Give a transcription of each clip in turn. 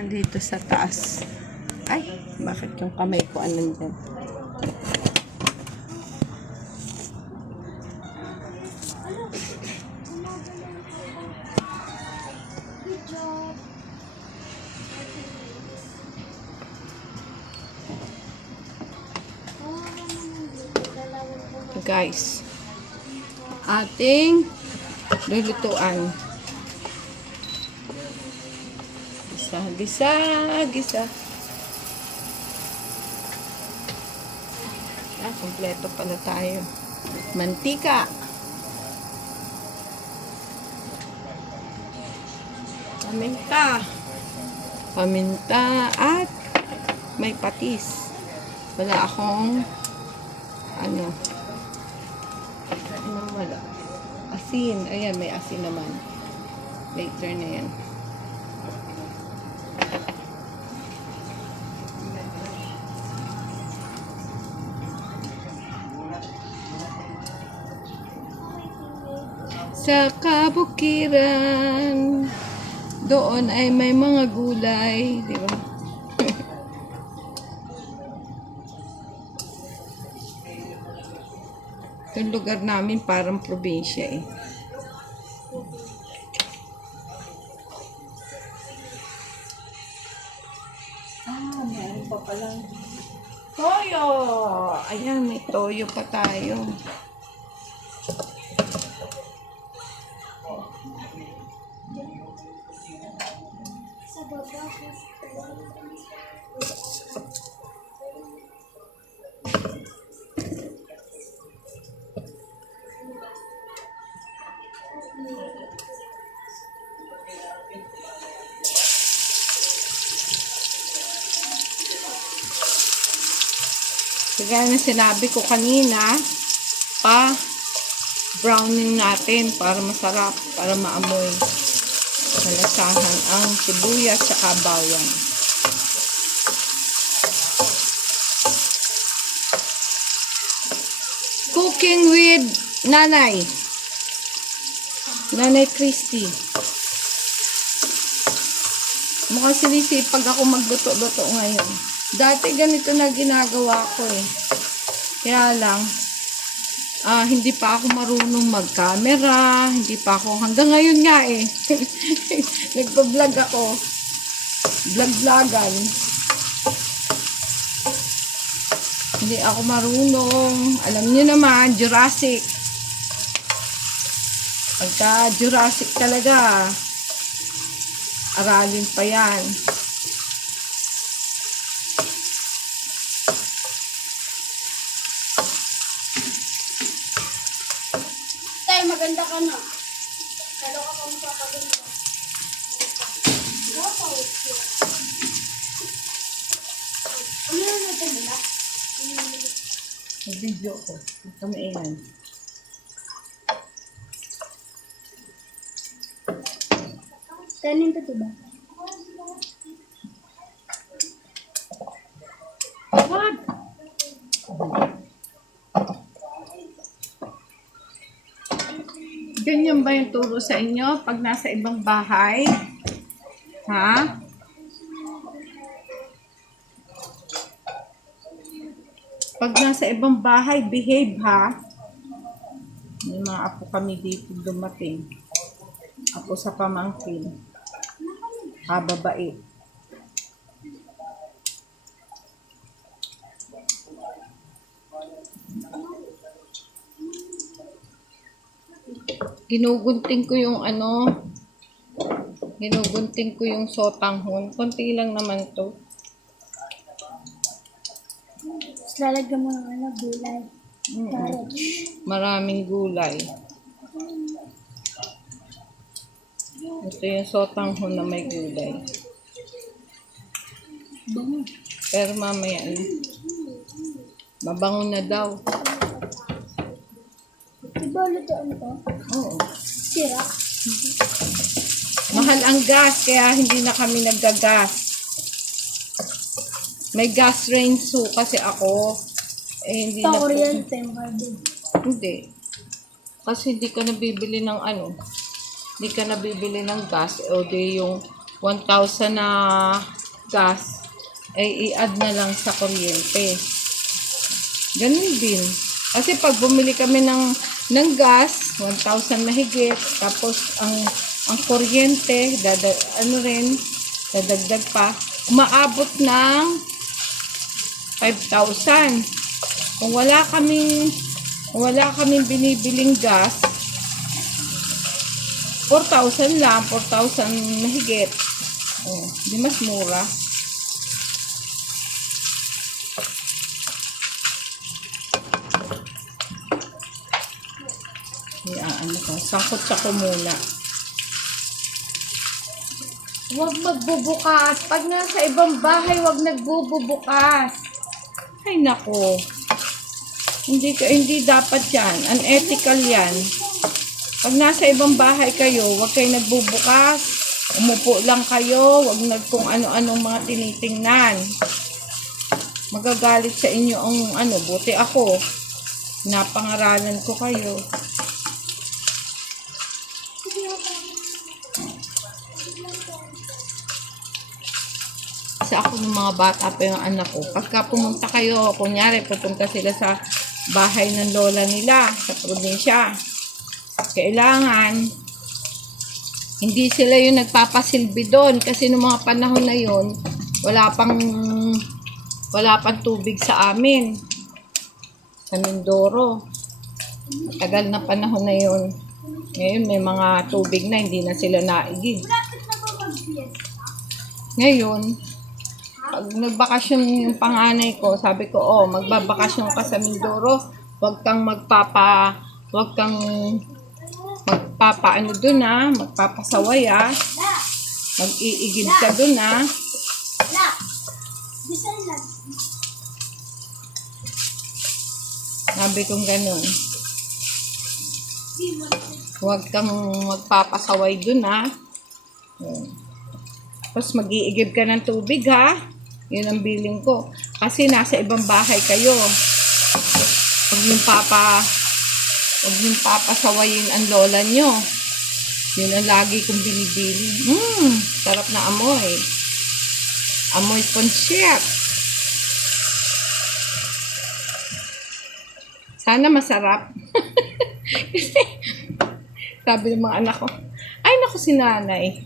nandito sa taas. Ay, bakit yung kamay ko anong dyan? Guys, ating lulutuan. Gisa. Kompleto pala tayo. Mantika. Paminta at may patis. Wala akong wala. Asin. Ayan, may asin naman. Later na yan. Sa kabukiran, doon ay may mga gulay, di ba? Itong lugar namin parang probinsya eh. Meron pa palang toyo. Ayan, may toyo pa tayo. Kaya na sinabi ko kanina, browning natin para masarap, para maamoy. Malasahan ang sibuyas sa bawang. Cooking with Nanay Christy. Mukhang sinisipag ako magluto-luto ngayon. Dati ganito na ginagawa ko eh. Kaya lang, hindi pa ako marunong mag-camera, hindi pa ako, hanggang ngayon nga eh. Nagpa-vlog ako. Vlog-vlogan. Hindi ako marunong. Alam niyo naman, Jurassic. Pagka Jurassic talaga, aralin pa yan. Maganda ka na. Kalo ka pa magpapaganda. Ano na natin nila? Video ko. Ito mainan. Kanin to diba? What? Ganyan ba yung turo sa inyo pag nasa ibang bahay? Ha? Pag nasa ibang bahay, behave ha? May mga apo kami dito dumating. Apo sa pamangkin. Babae. Ginugunting ko yung ginugunting ko yung sotanghon. Konti lang naman to. Tapos lalagyan mo ng gulay. Maraming gulay. Ito yung sotanghon na may gulay. Bango. Pero mamaya mabango na daw. Diba lutoan to? Oo. Sira. Mahal ang gas, kaya hindi na kami naggagas. May gas range so kasi ako. Hindi na po. Kuryente, mahal din. Hindi. Kasi hindi ka nabibili ng hindi ka nabibili ng gas o di yung 1,000 na gas, ay i-add na lang sa kuryente. Ganun din. Kasi pag bumili kami ng gas, 1,000 na higit, tapos ang kuryente, dadagdag pa, umaabot ng 5,000. Kung wala kaming binibiling gas, 4,000 lang, 4,000 na higit. Oh, di mas mura. Sangkot sa ko muna. Huwag magbubukas. Pag nasa ibang bahay, huwag nagbububukas. Ay nako. Hindi dapat yan. Unethical yan. Pag nasa ibang bahay kayo, huwag kayo nagbubukas. Umupo lang kayo. Huwag kung ano-anong mga tinitingnan. Magagalit sa inyo ang buti ako. Napangaralan ko kayo. Kasi ako ng mga bata pa yung anak ko. Pagka pumunta kayo, kunyari pupunta sila sa bahay ng lola nila sa probinsya, kailangan hindi sila yung nagpapasilbi doon kasi noong mga panahon na yon wala pang tubig sa amin sa Mindoro. Matagal na panahon na yon. Ngayon may mga tubig na, hindi na sila naigib. Ngayon pag nagbakasyon yung panganay ko, sabi ko, magbabakasyon ka sa Mindoro, huwag kang magpapasaway mag-iigib ka dun Sabi kong ganun. Huwag kang magpapasaway dun Tapos mag-iigib ka ng tubig Yun ang billing ko. Kasi nasa ibang bahay kayo. Huwag yung papasawayin ang lola nyo. Yun ang lagi kong binibili. Sarap na amoy. Amoy ponsyet. Sana masarap. Kasi sabi ng mga anak ko, ay naku si nanay.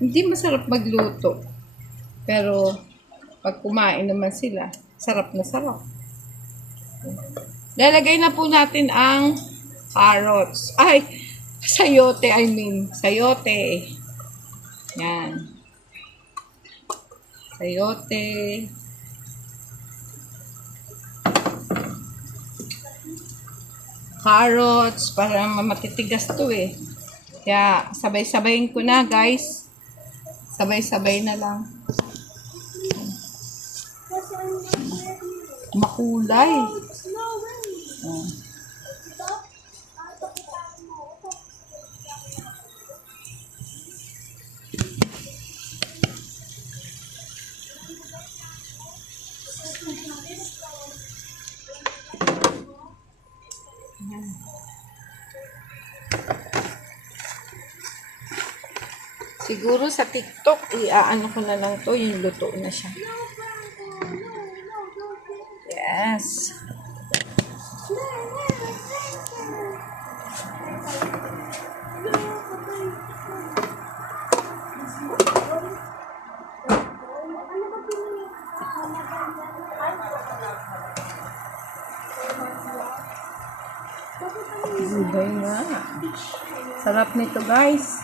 Hindi masarap magluto. Pero, pag kumain naman sila, sarap na sarap. Lalagay na po natin ang carrots. Ay, sayote Sayote. Yan. Sayote. Carrots, para matitigas to Kaya, sabay-sabayin ko na guys. Sabay-sabay na lang. Makulay. Siguro sa TikTok, iaano ko na lang to, yung luto na siya. Yes. Ibay nga. Sarap nito guys.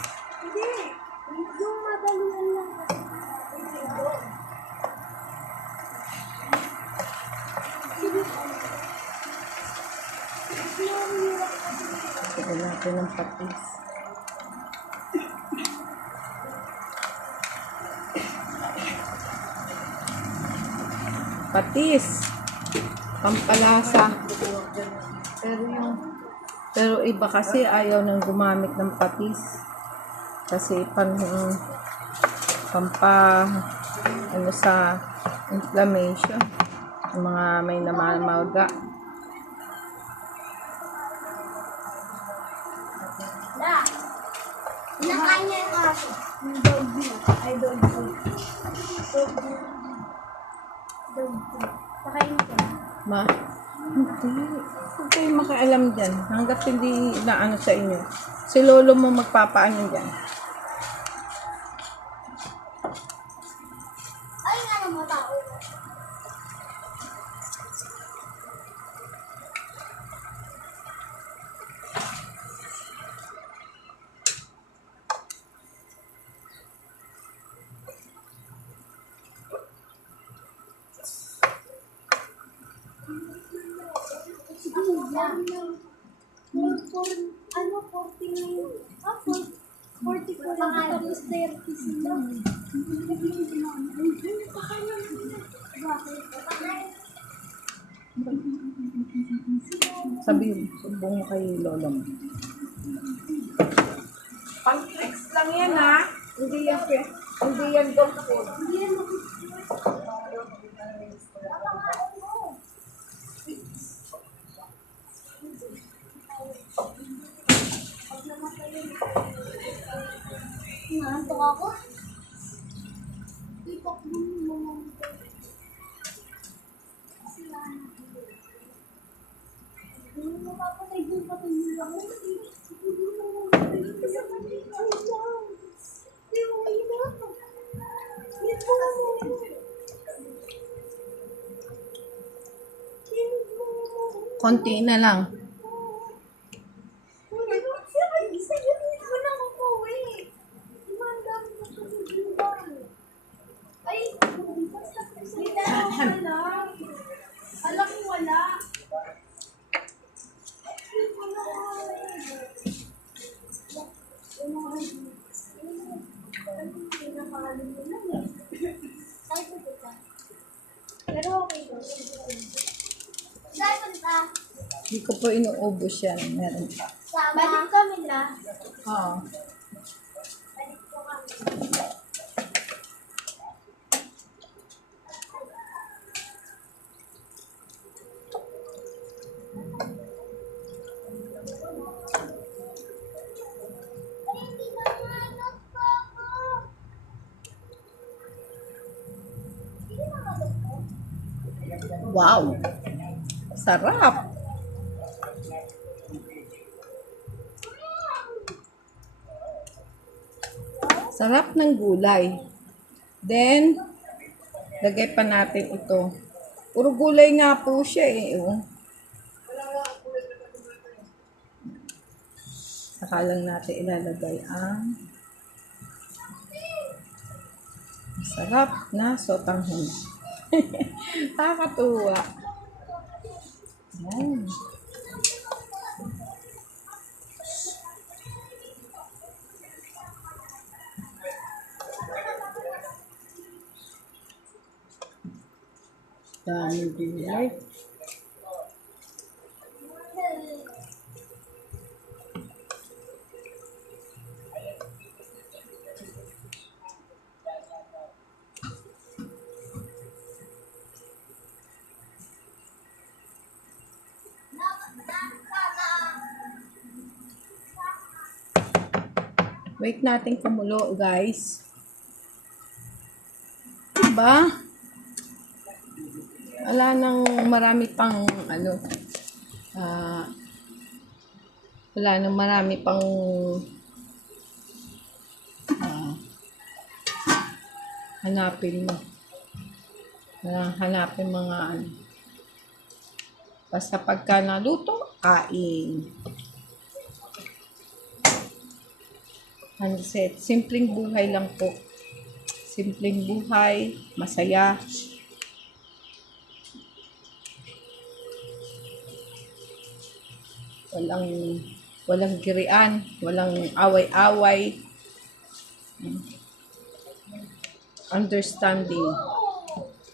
Lagyan natin ng patis. Patis. Pampalasa. Pero iba kasi ayaw nang gumamit ng patis. Kasi sa inflammation. Yung mga may namamaga. Nakain niya yung aso. Yung dog food. Ay, dog food. Dog food. Dog food. Pakainin ko na. Ma? Hindi. Huwag kayong makialam dyan. Hanggat hindi naano sa inyo. Si lolo mo magpapaano dyan. Ay, nga naman tao. Ano, 49? Ah, 44. Tapos 30 sila. Sabihin, sumbong mo kay lolo mo. Pang-flex lang yan ha. Hindi yan dog food. Nantok ako. Ipok mo mo. Hindi mo mapapatay doon patay lang. Konti na lang. Alam mo wala. Pero okay ko. Saan punta? Hindi ko po inuubos yan. Meron pa. Balik kami na. Oo. Balik ko kami. Wow! Sarap! Sarap ng gulay. Then, lagay pa natin ito. Puro gulay nga po siya eh. Oh. Saka lang natin ilalagay ang masarap na sotanghon. Nakakatuwa. Yan. Daming gulay. Wait natin kumulo, guys. Diba? Wala nang marami pang ano. Wala nang marami pang hanapin mo. Hanapin mga ano. Basta pagka naluto, kain. Pansit. Simpleng buhay lang po. Simpleng buhay, masaya. Walang girian, walang away-away. Understanding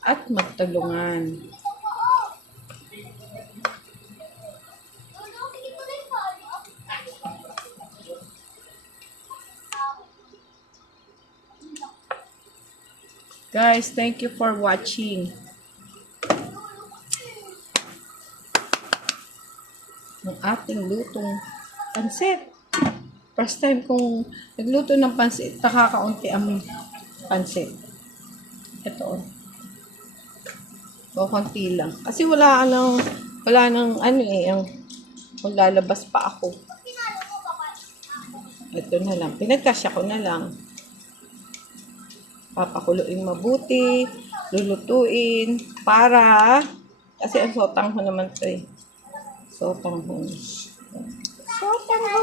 at magtulungan. Guys, thank you for watching. Ang ating lutong pansit. First time kong nagluto ng pansit, nakakaunti ang pansit. Ito, oh. O, konti lang. Kasi wala nang ano eh, yung kung lalabas pa ako. Ito na lang. Pinagkasya ko na lang. Papakuluin mabuti, lulutuin, para, kasi ang sotang ho naman ito eh. Sotang ho. Sotang ho!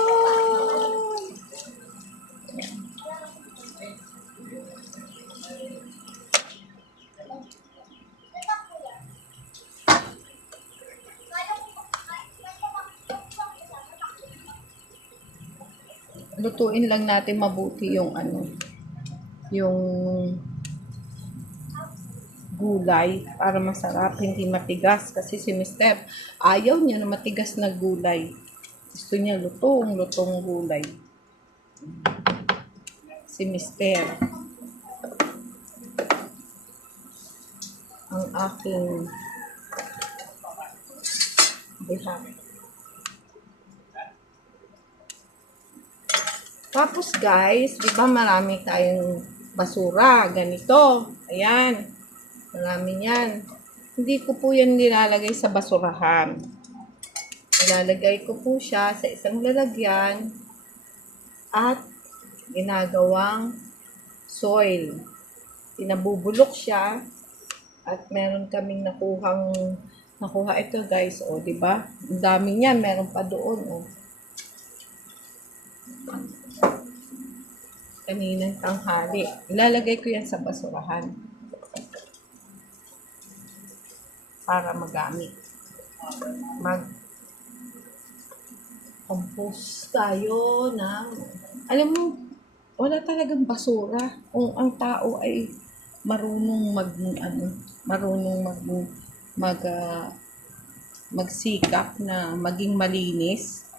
Lutuin lang natin mabuti yung ano, yung gulay para masarap, hindi matigas. Kasi si Mister, ayaw niya na matigas na gulay. Gusto niya lutong gulay. Si Mister. Ang aking bihat. Tapos guys, di ba marami tayong basura, ganito. Ayan, marami yan. Hindi ko po yan nilalagay sa basurahan. Nilalagay ko po siya sa isang lalagyan at ginagawang soil. Pinabubulok siya at meron kaming nakuha ito guys, o di ba? Ang dami niyan, meron pa doon, o. Kaninang tanghali. Ilalagay ko yan sa basurahan para magamit. Mag-compose tayo ng, alam mo, wala talagang basura kung ang tao ay marunong magsikap na maging malinis.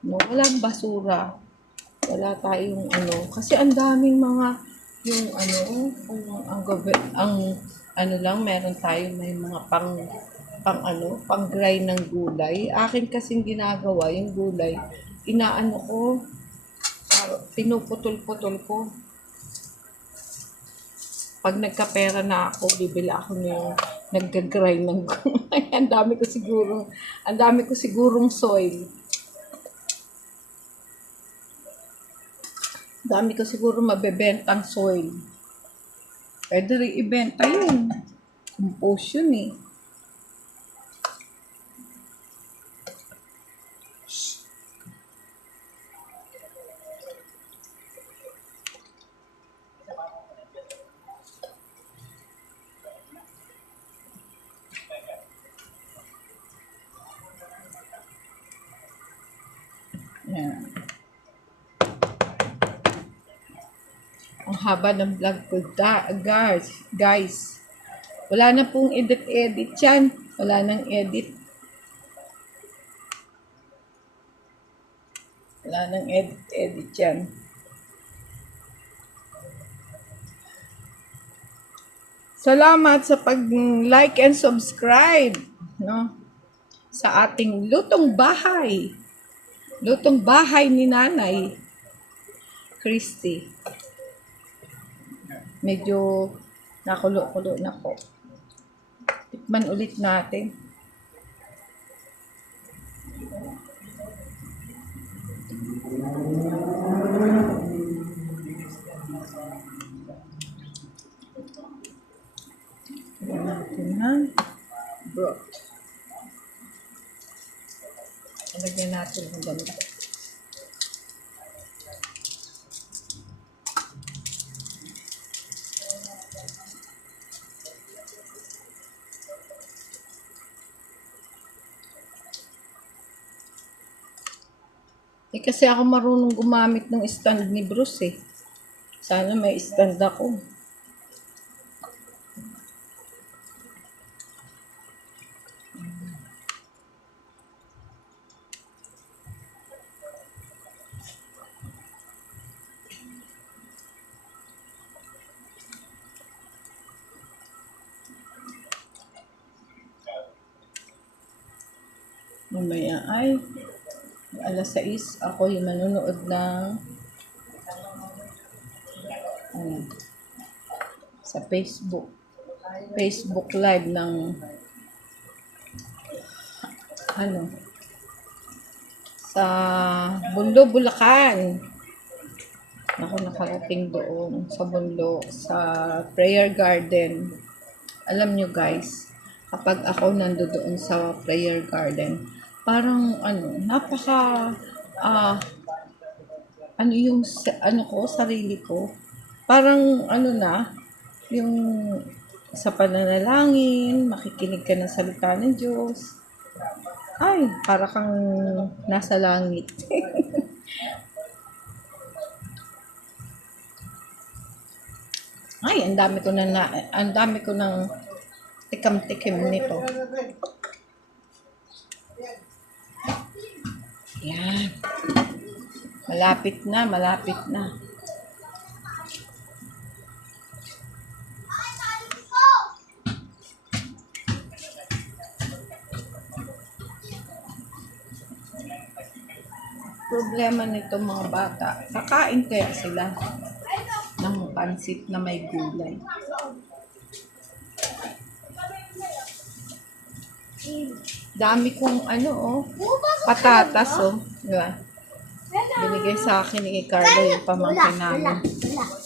No, walang basura. Wala tayong kasi ang daming mga yung meron tayo may mga pang grind ng gulay. Akin kasing ginagawa yung gulay, pinuputol-putol ko. Pag nagkapera na ako, bibili ako ng nagga-grind ng gulay. Ang dami ko sigurong soil. Dami ko siguro mabebentang soil. Pwede rin ibenta yun. Compost yun eh. Yan. Ang haba ng vlog ko, guys. Wala na pong edit yan. Wala nang edit. Wala nang edit yan. Salamat sa pag-like and subscribe, no? Sa ating lutong bahay. Lutong bahay ni Nanay Christy. Medyo nakulo-kulo na ko. Tikman ulit natin. Tignan natin ha. Broth. Lagyan natin ng ganito. Kasi ako marunong gumamit ng stand ni Bruce eh. Sana may stand ako. Mamaya ay alas 6, ako yung manonood ng ano, sa Facebook. Facebook Live ng ano, sa Bundo, Bulacan. Ako nakarating doon sa Bundo, sa prayer garden. Alam nyo guys, kapag ako nandoon sa prayer garden, parang ano, napaka ano yung ano ko, sarili ko. Parang ano na, yung sa pananalangin, makikinig ka ng salita ng Diyos. Ay, para kang nasa langit. Ay, ang dami ko ng tikam-tikim nito. Yan. Malapit na, malapit na. Problema nito mga bata, kakain kaya sila ng pansit na may gulay. Dami kong ano patatas diba? Binigay sa akin ni Carlo yung pamangkin namin.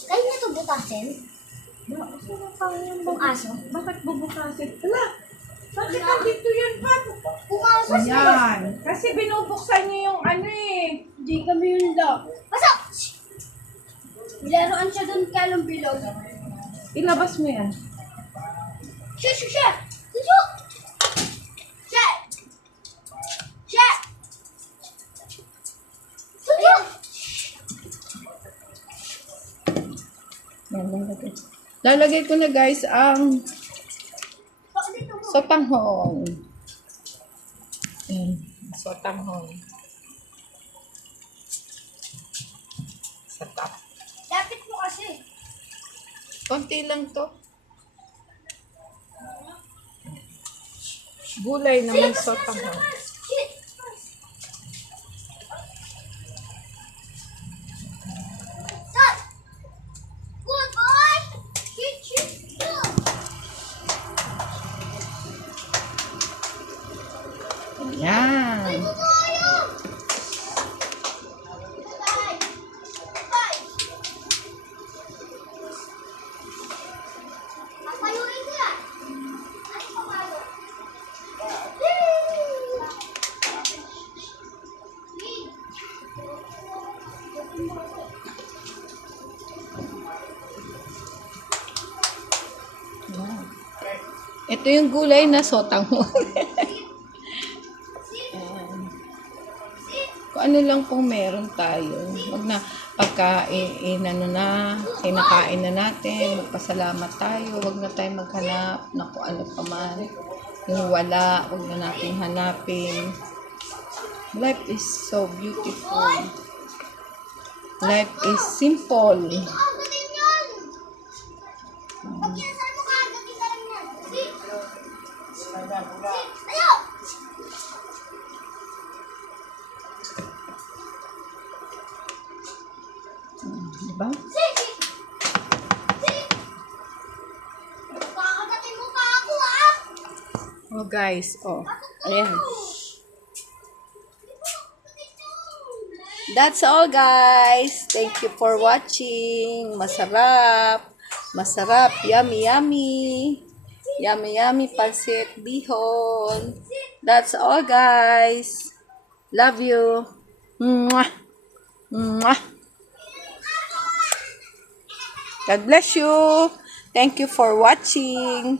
Kaya niya ito butasin? Kung aso? Bakit bubukasin? Wala! Bakit nandito yan, Pat? Kung aso Ayan. Kasi binubuksan niyo yung ano eh. Hindi kami yun lang. Pasok! Nilaruan siya doon kalong bilog. Ilabas mo yan. Shit! Shit! Shit! Shit! Shit! Shit! Shit! Yan, lalagay. Lalagay ko na guys ang sotanghon. Sotanghon. Sa top. Lapit mo kasi. Konti lang to. Gulay naman sotanghon. Shit! Shit! Good boy! Shit! Shit! Shit! Yan. Yan. Ito yung gulay na sotanghon. Kung ano lang pong meron tayo. Wag na pagka inano na, kinakain na natin, magpasalamat tayo. Wag na tayo maghanap na kung ano pa man. Yung wala, wag na natin hanapin. Life is so beautiful. Life is simple. Diba? Oh guys, ayan. That's all guys. Thank you for watching. Masarap. Masarap. Yummy, yummy. Yummy, yummy pansit bihon. That's all guys. Love you. Mwah. Mwah. God bless you. Thank you for watching.